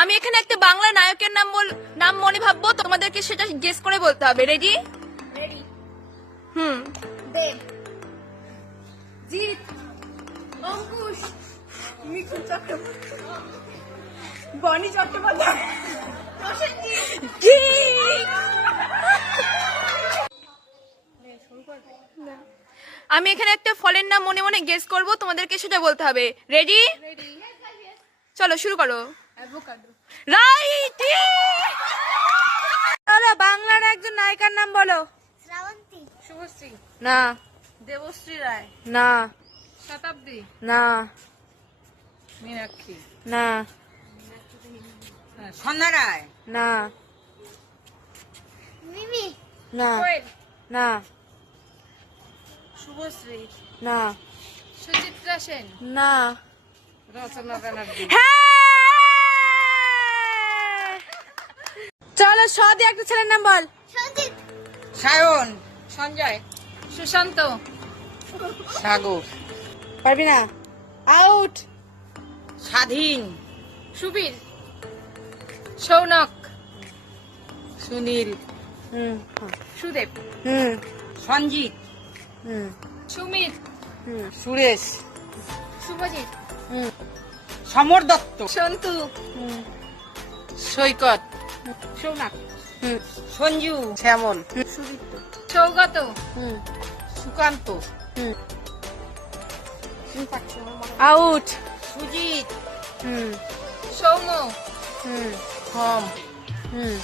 আমি এখানে একটা বাংলা নায়কের নাম মনে ভাববো, তোমাদেরকে সেটা গেস করে বলতে হবে। রেডি? রেডি। দেব, জিৎ, অঙ্কুশ, মিঠুন চট্টোপাধ্যায়, বনি চট্টোপাধ্যায়, আমি এখানে একটা ফলের নাম মনে মনে গেস করব, তোমাদেরকে সেটা বলতে হবে। রেডি? রেডি। চলো শুরু করো। অ্যাভোকাডো। রাইট। চলো বাংলার একজন নায়িকার নাম বলো। শ্রাবন্তী, শুভশ্রী, না দেবশ্রী রায়, না শতাব্দী, না মীনাক্ষী, না সন্ধ্যা রায়, না মিমি, না কোয়েল, না শুভশ্রী, না সুচিত্রা সেন, না। রচনা ব্যানার্জি। চলো স দিয়ে একটা ছেলের নাম বল। সঞ্জিত, সায়ন, সঞ্জয়, সুশান্ত, সাগর, পারবি না? আউট। স্বাধীন, সুবীর, সৌনক, সুনীল, হুম সুদেব, হুম সঞ্জিত, হুম সুমিত, হুম সুরেশ, শুভজিৎ, হুম সমর দত্ত, সন্তু, হুম সৈকত, সৌনাক, হুম সঞ্জু, শ্যামল, সুদীপ্ত, সৌগত, হুম সুকান্ত, হুম আউট। সুজিত, হুম সৌম্য, হুম থম, হুম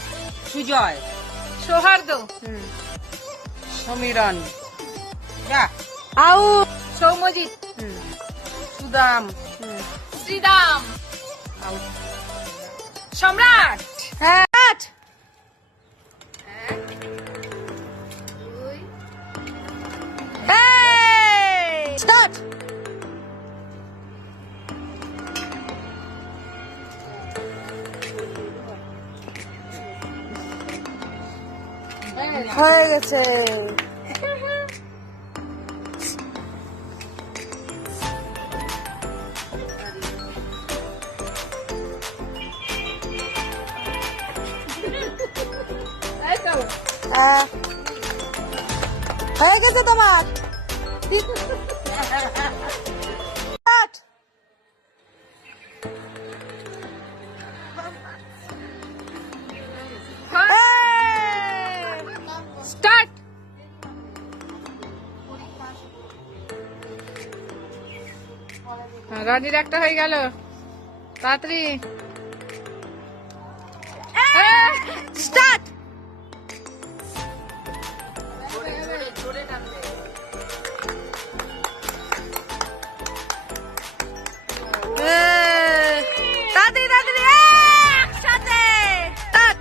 সুজয়, সৌহার্দ্য, হুম সমীরণ, যা, আউট। সৌম্যজিৎ, হুম সুদাম, হুম শ্রীদাম, সম্রাট, হ্যাঁ। স্টার্ট। হয়ে গেছে। হয়ে গেছে তোমার। Start. স্টার্ট। রানীর একটা হয়ে গেল, তাড়াতাড়ি স্টার্ট। তাড়াতাড়ি তাড়াতাড়ি একসাথে স্টার্ট।